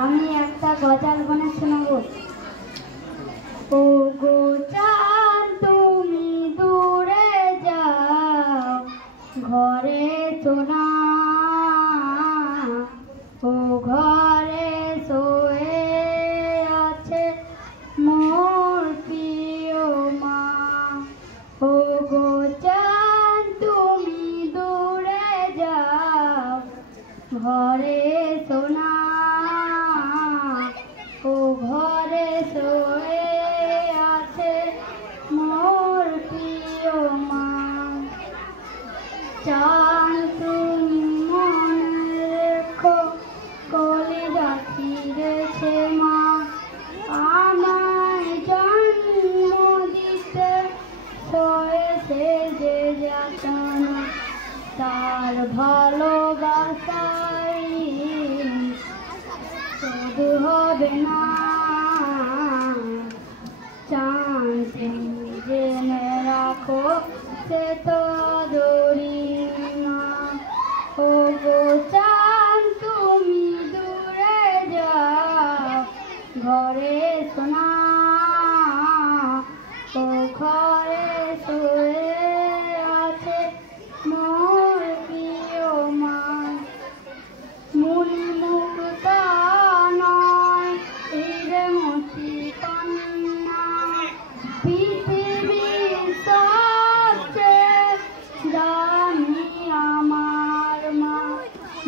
আমি একটা গজাল বনে শোনাবো। ও গো চাঁদ তুমি দূরে যাও, ঘরে সোনা ও ঘরে শোয়ে আছে মোর প্রিয় মা। ও গো চাঁদ তুমি দূরে যাও, ঘরে সোনা ও ঘরে শোয়ে আছে মোর প্রিয় মা। চাঁদ তুমি মনে রেখো কলিজা ফিরেছে মা, আমায় জন্ম দিতে সয়েছে যে যাতনা, তার ভালোবাসায় শুধু হবে না। চাঁদ তুমি জেনে রাখো সে তো দরিমা। ও গো চাঁদ তুমি দূরে যাও, ঘরে সোনা ও ঘরে শোয়ে আছে মোর প্রিয় মা। মুনি মুক্তা নয় হিরে মতি কন্যা, পৃথিবীর সবচেয়ে দামি আমার মা।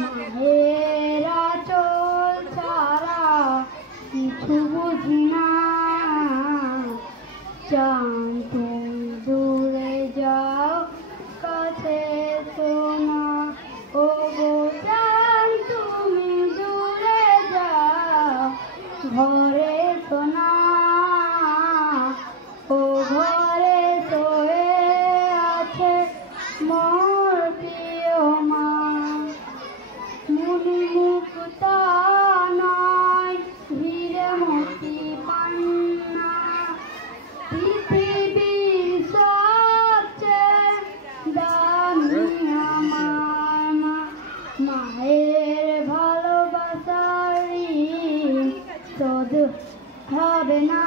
মায়ের আঁচল ছাড়া কিছু বুঝি না। চাঁদ তুমি দূরে যাও, কাছে সোনা। ও গো চাঁদ তুমি দূরে যাও, ঘরে সোনা ও ঘরে শোয়ে আছে মোর প্রিয় মা। মুনি মুক্তা নয় হিরে মতি পান্না, পৃথিবীর সবচেয়ে দামি আমার মা। মায়ের ভালোবাসার শোধ হবে না।